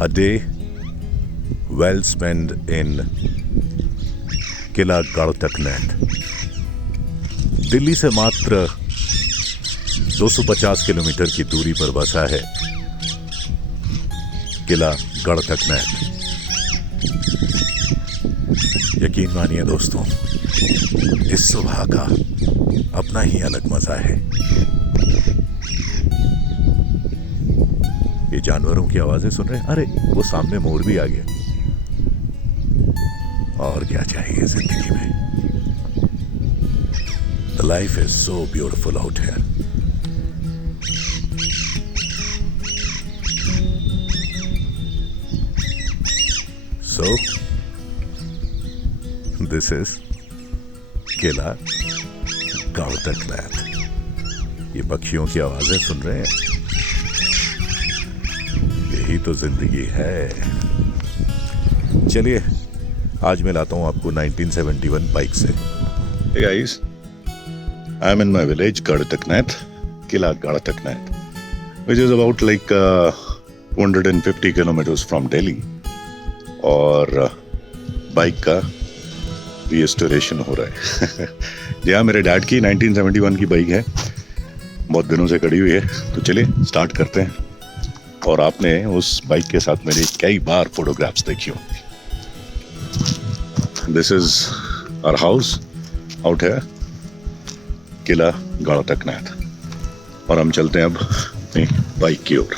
A day well spent in किला गढ़तकनैत। दिल्ली से मात्र 250 kilometre की दूरी पर बसा है किला गढ़तकनैत। यकीन मानिए दोस्तों, इस सुबह का अपना ही अलग मजा है। ये जानवरों की आवाजें सुन रहे हैं। अरे वो सामने मोर भी आ गया। और क्या चाहिए जिंदगी में। The life is so beautiful out here. So this is किला गढ़तकनैत। ये पक्षियों की आवाजें सुन रहे हैं। यही तो जिंदगी है। चलिए आज मैं लाता हूं आपको 1971 बाइक से। Hey guys, I am in my village Garhtaknait, किला Garhtaknait, which is about like 250 kilometers from Delhi। और बाइक का रिस्टोरेशन हो रहा है। जी हाँ, मेरे डैड की 1971 की बाइक है, बहुत दिनों से खड़ी हुई है। तो चलिए स्टार्ट करते हैं। और आपने उस बाइक के साथ मेरी कई बार फोटोग्राफ्स देखी होंगी। This is our house out है किला गढ़तकनैत। और हम चलते हैं अब अपनी बाइक की ओर।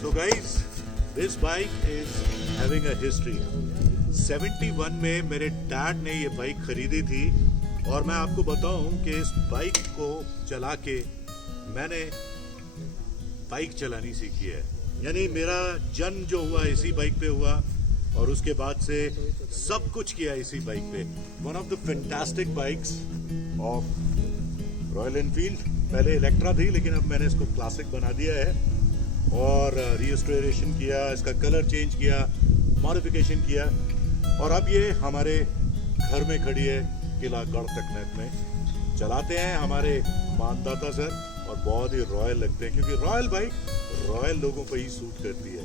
So guys, this bike is having a history. 71 में मेरे डैड ने ये बाइक खरीदी थी। और मैं आपको बताऊं कि इस बाइक को चला के मैंने बाइक चलानी सीखी है। यानी मेरा जन्म जो हुआ इसी बाइक पे हुआ और उसके बाद से सब कुछ किया इसी बाइक पे। One of the fantastic bikes of royal Enfield. पहले इलेक्ट्रा थी, लेकिन अब मैंने इसको क्लासिक बना दिया है और रिस्टोरेशन किया, इसका कलर चेंज किया, मॉडिफिकेशन किया। और अब ये हमारे घर में खड़ी है किला गढ़तकनैत में। चलाते हैं हमारे मानदाता सर और बहुत ही रॉयल लगते हैं, क्योंकि रॉयल बाइक रॉयल लोगों को ही सूट करती है।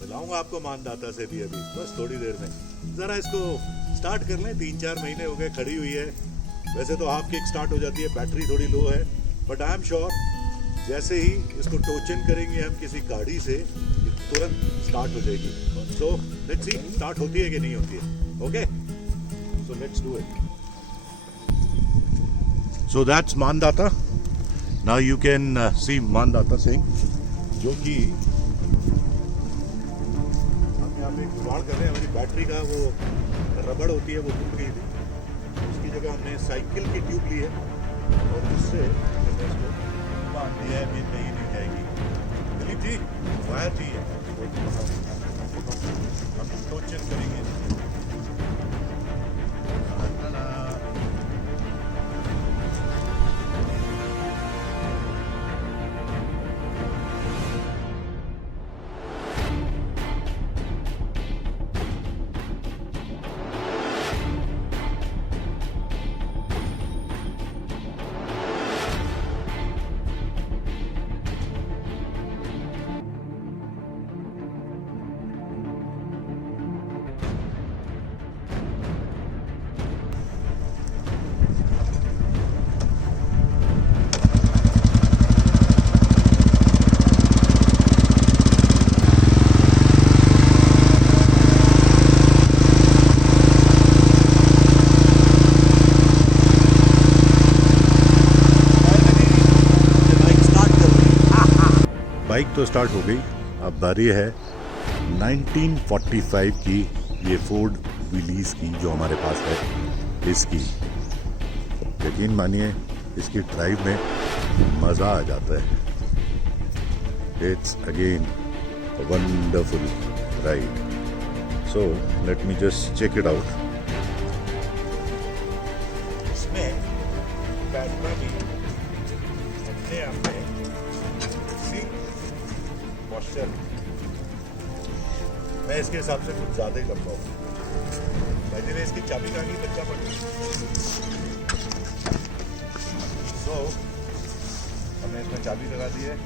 चलाऊंगा आपको मानदाता से भी अभी, बस थोड़ी देर में। ज़रा इसको स्टार्ट कर लें। 3-4 महीने हो गए खड़ी हुई है। वैसे तो हाफ किक स्टार्ट हो जाती है, बैटरी थोड़ी लो है, बट आई एम श्योर जैसे ही इसको टोचन करेंगे हम किसी गाड़ी से, तुरंत स्टार्ट हो जाएगी। सो लेट्स सी स्टार्ट होती है कि नहीं होती है। Okay, so let's do it. So that's Mandhata. Now you can see Mandhata Singh, जो कि हम यहाँ पे जुगाड़ कर रहे हैं। हमारी बैटरी का वो रबड़ होती है, वो टूट गई थी। उसकी जगह हमने साइकिल की ट्यूब ली है और उससे हमने इसको बांध दिया है। नहीं जाएगी। दिलीप जी, वायर चाहिए, हम टोचन करेंगे। बाइक तो स्टार्ट हो गई। अब बारी है 1945 की ये फोर्ड विलीज की, जो हमारे पास है, इसकी। यकीन मानिए इसकी ड्राइव में मज़ा आ जाता है। It's again wonderful ride. So let me just check it out. इसमें कैमरा भी अपने आप में पॉस्चर मैं इसके हिसाब से कुछ ज़्यादा ही लंबा हूँ। भाई ने इसकी चाबी कहाँ की बच्चा पड़ सो हमने इसमें चाबी लगा दी है।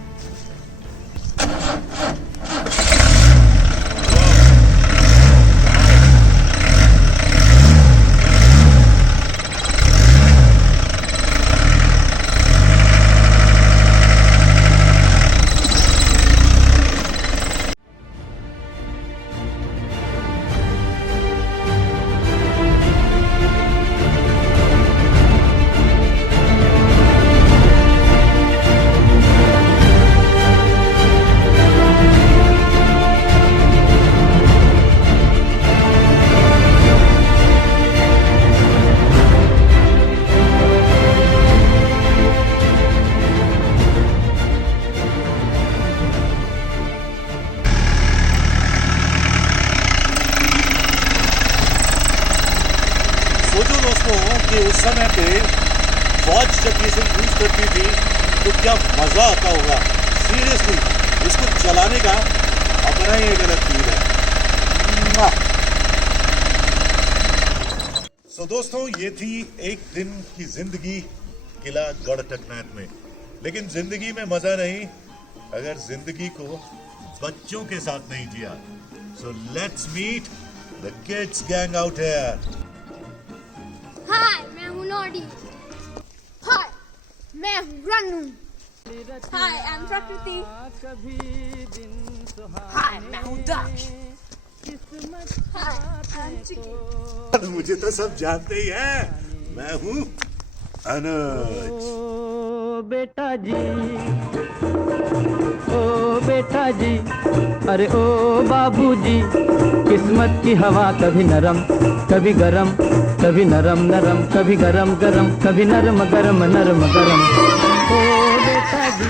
सोचो दोस्तों कि उस समय पे वॉच जब ये सब यूज करती थी तो क्या मजा आता होगा। सीरियसली इसको चलाने का अपना ही एक अलग फील है। सो दोस्तों ये थी एक दिन की जिंदगी किला गढ़ टकनाथ में। लेकिन जिंदगी में मजा नहीं अगर जिंदगी को बच्चों के साथ नहीं जिया। So let's meet the kids gang out here. Hi मैं हूँ नोडी। हाय मैं हूँ रनू। हाय आई एम प्रकृति। हाय मैं हूँ दक्ष। हाय आई एम चिकी। मुझे तो सब जानते ही हैं। मैं हूँ अनुज। ओ बेटा जी, ओ बेटा जी, अरे ओ बाबूजी, किस्मत की हवा कभी नरम कभी गरम, कभी नरम नरम कभी गरम गरम, कभी नरम गरम नरम गरम। ओ बेटा जी,